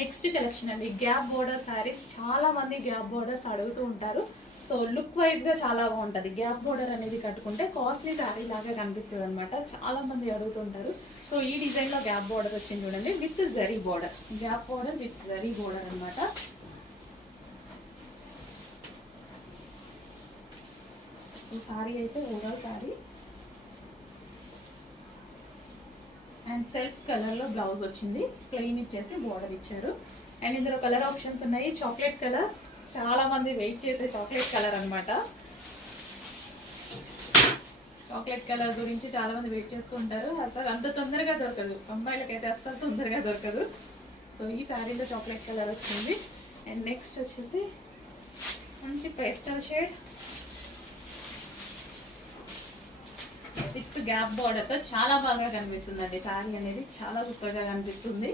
Next collection అండి, gap border saris. చాలా మంది గ్యాప్ బోర్డర్స్ అడుగుతూ ఉంటారు. సో లుక్ వైజ్ గా చాలా బాగుంటది. గ్యాప్ బోర్డర్ అనేది కట్టుకుంటే కాస్ట్లీ శారీ లాగా కనిపిస్తుంది అనమాట. చాలా మంది అడుగుతుంటారు. సో ఈ డిజైన్ లో గ్యాప్ బోర్డర్ వచ్చింది చూడండి, with zari border. Gap border with zari border అనమాట. సో సారీ అయితే overall sorry and self colour లో బ్లౌజ్ వచ్చింది. ప్లెయిన్ ఇచ్చేసి బోర్డర్ ఇచ్చారు. అండ్ ఇందులో కలర్ ఆప్షన్స్ ఉన్నాయి. చాక్లెట్ కలర్, చాలా మంది వెయిట్ చేసే చాక్లెట్ కలర్ అనమాట. చాక్లెట్ కలర్ గురించి చాలా మంది వెయిట్ చేస్తూ ఉంటారు. అసలు అంత తొందరగా దొరకదు, అమ్మాయిలకైతే అస్సలు తొందరగా దొరకదు. సో ఈ శారీలో చాక్లెట్ కలర్ వచ్చింది. అండ్ నెక్స్ట్ వచ్చేసి మంచి pastel shade with gap border తో చాలా బాగా కనిపిస్తుంది అండి. శారీ అనేది చాలా సూపర్ గా కనిపిస్తుంది.